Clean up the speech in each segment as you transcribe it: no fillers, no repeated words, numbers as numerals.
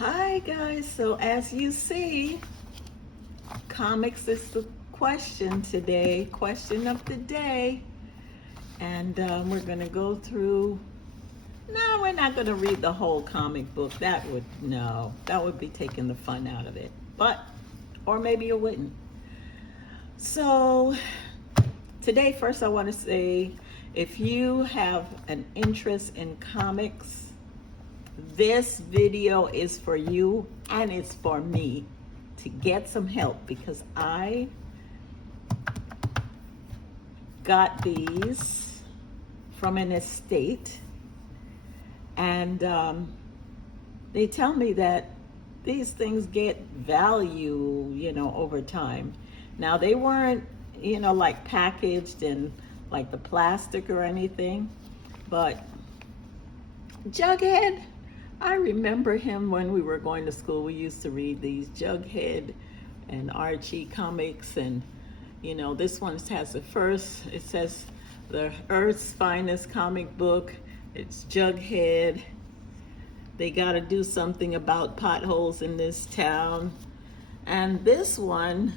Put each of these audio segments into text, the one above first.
Hi guys, so as you see, comics is the question today, question of the day. And we're gonna go through, no, we're not gonna read the whole comic book. That would be taking the fun out of it. But, or maybe you wouldn't. So today, first I wanna say, if you have an interest in comics, this video is for you and it's for me to get some help because I got these from an estate and they tell me that these things get value, over time. Now they weren't, like packaged in like the plastic or anything, but Jughead, I remember him when we were going to school. We used to read these Jughead and Archie comics, and this one has it says the Earth's finest comic book. It's Jughead. They got to do something about potholes in this town. And this one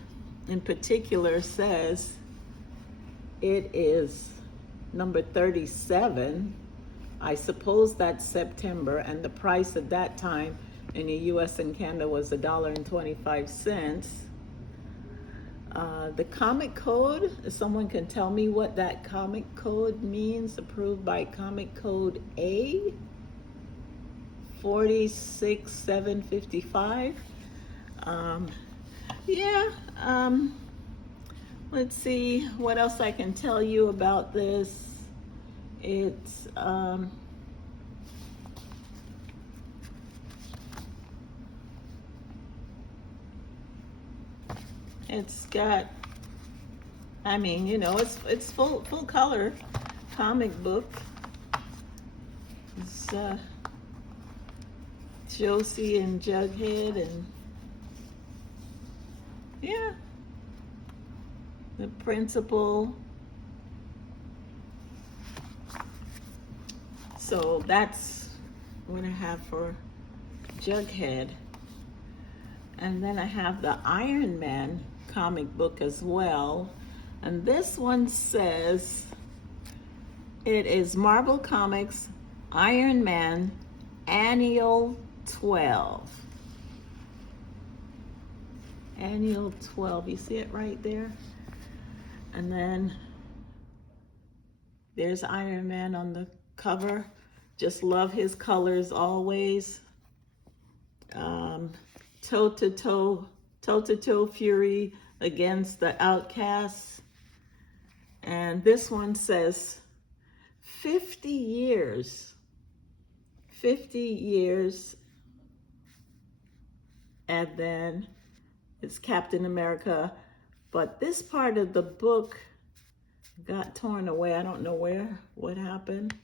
in particular says it is number 37. I suppose that's September, and the price at that time in the US and Canada was $1.25. The comic code, if someone can tell me what that comic code means, approved by comic code A 46755. Yeah, let's see what else I can tell you about this. It's got, it's full color comic book. It's Josie and Jughead, and yeah, the principal. So that's what I have for Jughead. And then I have the Iron Man comic book as well. And this one says it is Marvel Comics Iron Man Annual 12. Annual 12, you see it right there? And then there's Iron Man on the cover. Just love his colors always. Toe to toe fury against the outcasts. And this one says 50 years. 50 years. And then it's Captain America. But this part of the book got torn away. I don't know what happened.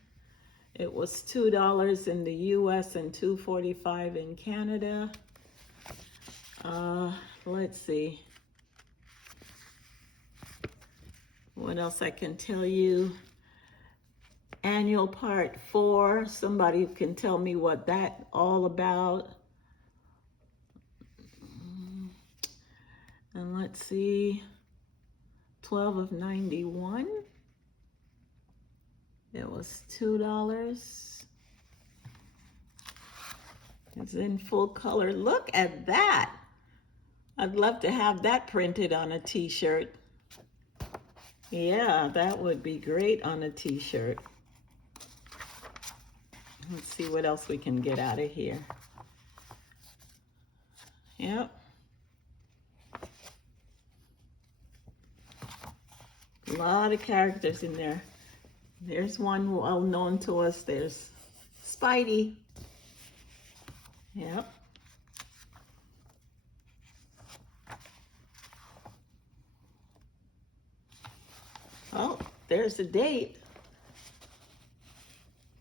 It was $2 in the US and $2.45 in Canada. Let's see. What else I can tell you? Annual Part 4. Somebody can tell me what that all about. And let's see. 12 of 91. It was $2. It's in full color. Look at that. I'd love to have that printed on a t-shirt. Yeah, that would be great on a t-shirt. Let's see what else we can get out of here. Yep. A lot of characters in there. There's one well known to us. There's Spidey. Yep. Oh, there's the date.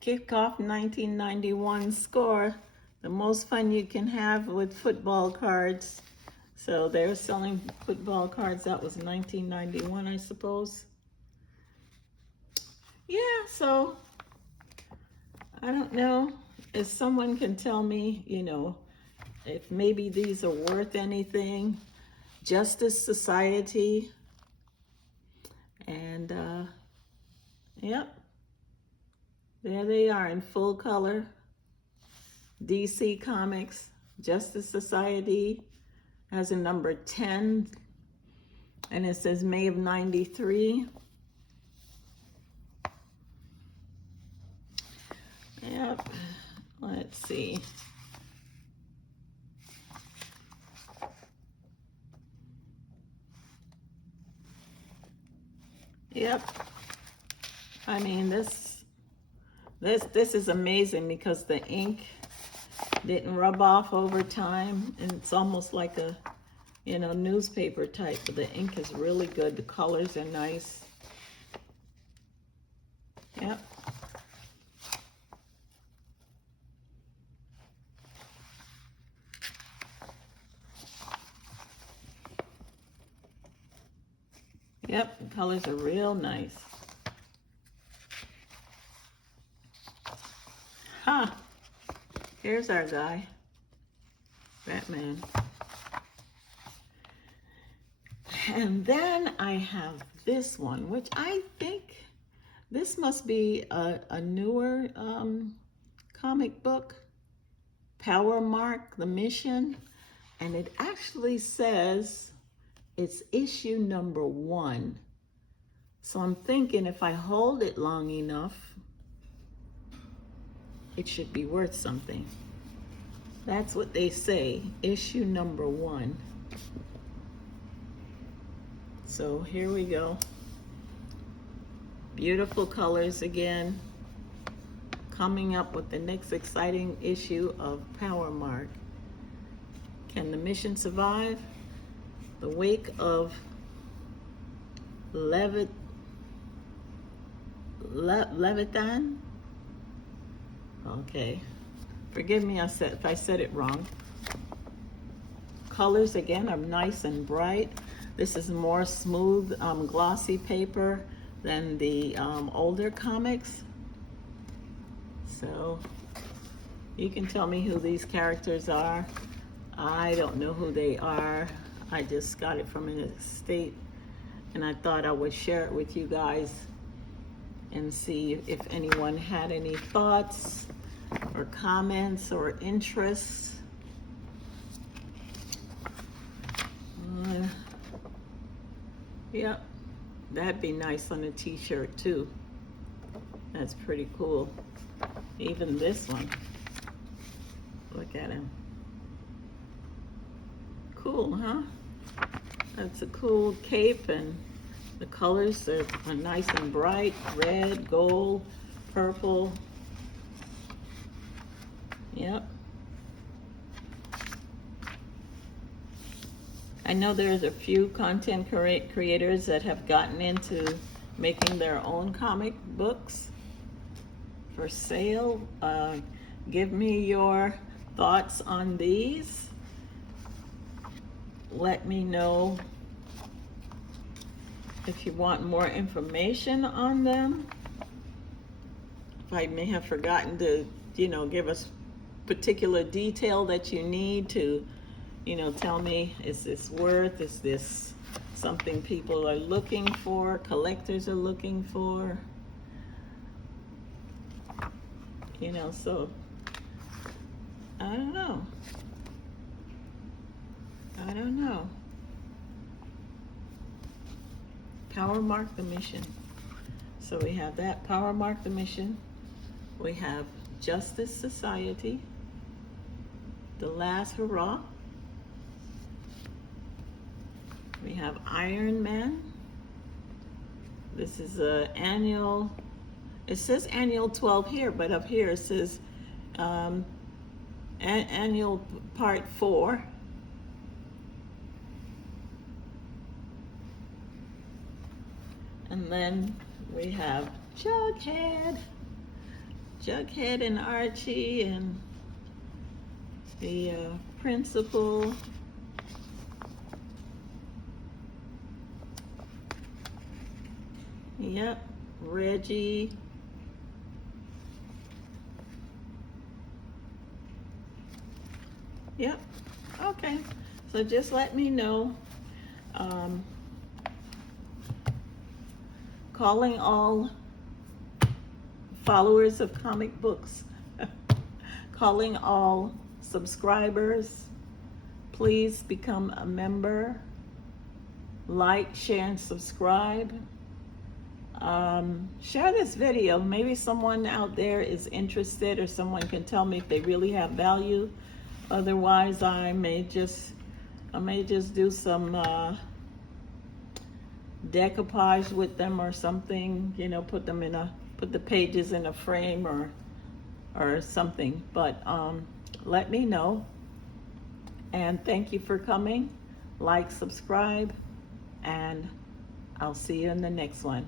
Kickoff 1991 score. The most fun you can have with football cards. So they're selling football cards. That was 1991, I suppose. Yeah, so I don't know if someone can tell me, if maybe these are worth anything. Justice Society. And yep, there they are in full color. DC Comics, Justice Society has a number 10, and it says May of '93. Yep, let's see. Yep, I mean this is amazing because the ink didn't rub off over time, and it's almost like a, you know, newspaper type, but the ink is really good. The colors are nice. Yep. Yep, the colors are real nice. Ha! Here's our guy, Batman. And then I have this one, which I think this must be a newer comic book, Power Mark, The Mission. And it actually says it's issue number 1. So I'm thinking if I hold it long enough, it should be worth something. That's what they say, issue number 1. So here we go. Beautiful colors again. Coming up with the next exciting issue of Power Mark. Can the mission survive? The wake of Leviathan? Okay. Forgive me if I said it wrong. Colors again are nice and bright. This is more smooth, glossy paper than the older comics. So you can tell me who these characters are. I don't know who they are. I just got it from an estate, and I thought I would share it with you guys and see if anyone had any thoughts or comments or interests. Yep, that'd be nice on a t-shirt too. That's pretty cool. Even this one. Look at him. Cool, huh? That's a cool cape, and the colors are nice and bright. Red, gold, purple. Yep. I know there's a few content creators that have gotten into making their own comic books for sale. Give me your thoughts on these. Let me know if you want more information on them. If I may have forgotten to, you know, give us particular detail that you need to, you know, tell me, is this worth, is this something people are looking for, collectors are looking for? You know, so, I don't know. I don't know. Power Mark the Mission. So we have that, Power Mark the Mission. We have Justice Society, The Last Hurrah. We have Iron Man. This is a annual, it says annual 12 here, but up here it says annual part 4. And then we have Jughead and Archie and the principal. Yep, Reggie. Yep. Okay. So just let me know. Um, Calling all followers of comic books, calling all subscribers. Please become a member. Like, share, and subscribe. Share this video. Maybe someone out there is interested, or someone can tell me if they really have value. Otherwise, I may just do some decoupage with them or something. You know, put the pages in a frame or something. But let me know. And thank you for coming. Like, subscribe, and I'll see you in the next one.